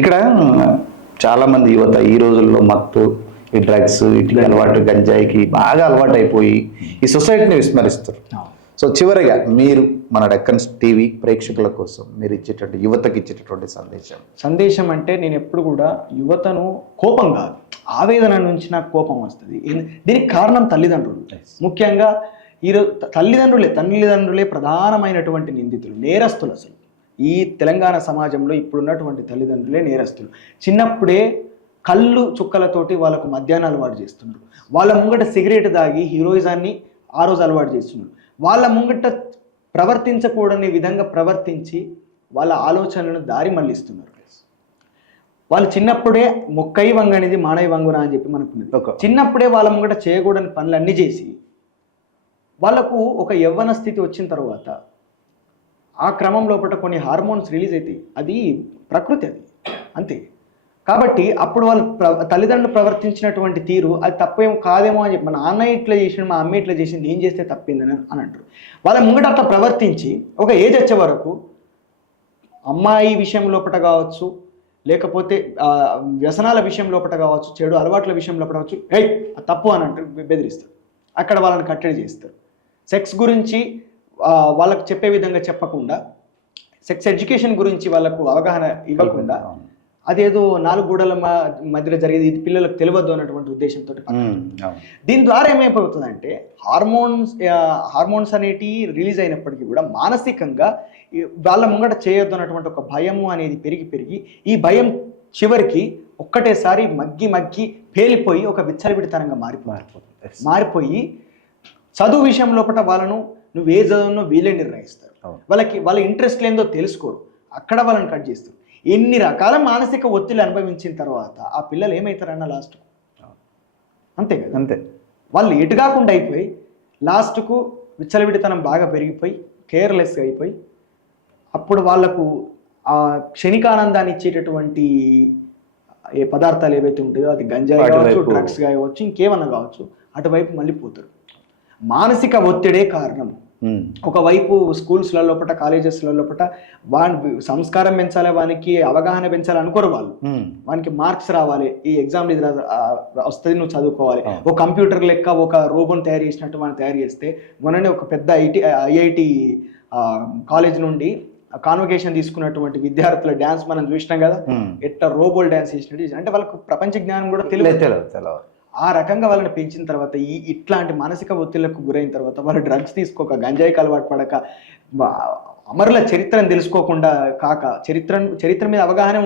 ఇక్కడ చాలామంది యువత ఈ రోజుల్లో మత్తు, ఈ డ్రగ్స్, వీటికి అలవాటు, గంజాయికి బాగా అలవాటు అయిపోయి ఈ సొసైటీని విస్మరిస్తారు. సో చివరిగా మీరు మన డెక్కన్ టీవీ ప్రేక్షకుల కోసం మీరు ఇచ్చేటటువంటి యువతకి ఇచ్చేటటువంటి సందేశం అంటే నేను ఎప్పుడు కూడా యువతను కోపం కాదు, ఆవేదన నుంచి నాకు కోపం వస్తుంది. దీనికి కారణం తల్లిదండ్రులు. ముఖ్యంగా ఈరోజు తల్లిదండ్రులే ప్రధానమైనటువంటి నిందితులు, నేరస్తులు. అసలు ఈ తెలంగాణ సమాజంలో ఇప్పుడున్నటువంటి తల్లిదండ్రులే నేరస్తులు. చిన్నప్పుడే కళ్ళు చుక్కలతోటి వాళ్ళకు మద్యాన్ని అలవాటు చేస్తున్నారు. వాళ్ళ ముంగట సిగరెట్ తాగి హీరోయిజాన్ని ఆ రోజు అలవాటు చేస్తున్నారు. వాళ్ళ ముంగట ప్రవర్తించకూడని విధంగా ప్రవర్తించి వాళ్ళ ఆలోచనలను దారి మళ్ళిస్తున్నారు. వాళ్ళు చిన్నప్పుడే మొక్కై వంగనిది మానవి వంగురా అని చెప్పి మనకున్నది. చిన్నప్పుడే వాళ్ళ ముంగట చేయకూడని పనులన్నీ చేసి వాళ్ళకు ఒక యవ్వన స్థితి వచ్చిన తర్వాత ఆ క్రమం లోపల కొన్ని హార్మోన్స్ రిలీజ్ అవుతాయి. అది ప్రకృతి, అది అంతే. కాబట్టి అప్పుడు వాళ్ళు తల్లిదండ్రులు ప్రవర్తించినటువంటి తీరు అది తప్పేమో కాదేమో అని చెప్పి, మా నాన్న ఇట్లా చేసిండు, మా అమ్మ ఇట్లా చేసింది, నేను చేస్తే తప్పిందని అని అంటారు. వాళ్ళ ముంగట అట్లా ప్రవర్తించి ఒక ఏజ్ వచ్చే వరకు అమ్మాయి విషయం లోపల కావచ్చు, లేకపోతే వ్యసనాల విషయం లోపల కావచ్చు, చెడు అలవాట్ల విషయం లోపల కావచ్చు, తప్పు అని అంటారు, బెదిరిస్తారు. అక్కడ వాళ్ళని కట్టడి చేస్తారు. సెక్స్ గురించి వాళ్ళకు చెప్పే విధంగా చెప్పకుండా, సెక్స్ ఎడ్యుకేషన్ గురించి వాళ్ళకు అవగాహన ఇవ్వకుండా, అదేదో 4 గోడల మధ్యలో జరిగేది ఇది పిల్లలకు తెలియదు అన్నటువంటి ఉద్దేశంతో దీని ద్వారా ఏమైపోతుందంటే హార్మోన్స్ అనేటి రిలీజ్ అయినప్పటికీ కూడా మానసికంగా వాళ్ళ ముంగట చేయొద్దు అన్నటువంటి ఒక భయము అనేది పెరిగి ఈ భయం చివరికి ఒక్కటేసారి మగ్గి పేలిపోయి ఒక విచ్చలవిడితనంగా మారిపోయి చదువు విషయం లోపల వాళ్ళను నువ్వు ఏ చదువునో వీళ్ళే నిర్ణయిస్తారు. వాళ్ళ ఇంట్రెస్ట్ లేదో తెలుసుకోరు, అక్కడ వాళ్ళని కట్ చేస్తారు. ఎన్ని రకాల మానసిక ఒత్తిడి అనుభవించిన తర్వాత ఆ పిల్లలు ఏమవుతారన్న లాస్ట్కు, అంతే కదా, అంతే. వాళ్ళు ఎటు కాకుండా అయిపోయి లాస్ట్కు విచ్చలవిడితనం బాగా పెరిగిపోయి కేర్లెస్గా అయిపోయి అప్పుడు వాళ్లకు ఆ క్షణికానందాన్ని ఇచ్చేటటువంటి ఏ పదార్థాలు ఏవైతే ఉంటాయో, అది గంజాయి కావచ్చు, డ్రగ్స్ కావచ్చు, ఇంకేమన్నా కావచ్చు, అటువైపు మళ్ళీ పోతారు. మానసిక ఒత్తిడే కారణం. ఒకవైపు స్కూల్స్ల లోపల, కాలేజెస్ల లోపల వాని సంస్కారం పెంచాలి, వానికి అవగాహన పెంచాలి అనుకోరు వాళ్ళు. వానికి మార్క్స్ రావాలి, ఈ ఎగ్జామ్ ఇది వస్తుంది, నువ్వు చదువుకోవాలి. ఒక కంప్యూటర్ లెక్క ఒక రోబోని తయారు చేసినట్టు మనం తయారు చేస్తే, మొన్ననే ఒక పెద్ద ఐఐటి కాలేజ్ నుండి కాన్వకేషన్ తీసుకున్నటువంటి విద్యార్థుల డ్యాన్స్ మనం చూసినాం కదా, ఎట్లా రోబోల్ డ్యాన్స్ చేసినట్టు. అంటే వాళ్ళకు ప్రపంచ జ్ఞానం కూడా తెలియదు. ఆ రకంగా వాళ్ళని పెంచిన తర్వాత ఇట్లాంటి మానసిక ఒత్తిళ్లకు గురైన తర్వాత వాళ్ళు డ్రగ్స్ తీసుకోక, గంజాయికి అలవాటు పడక, అమరుల చరిత్రను తెలుసుకోకుండా కాక, చరిత్ర మీద అవగాహన